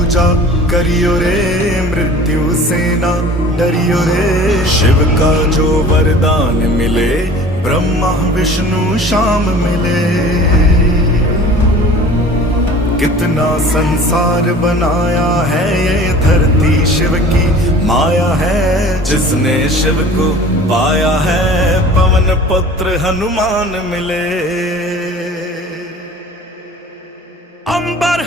पूजा करियो रे, मृत्यु से ना डरियो रे। शिव का जो वरदान मिले, ब्रह्मा विष्णु शाम मिले। कितना संसार बनाया है, ये धरती शिव की माया है। जिसने शिव को पाया है, पवन पुत्र हनुमान मिले। अंबर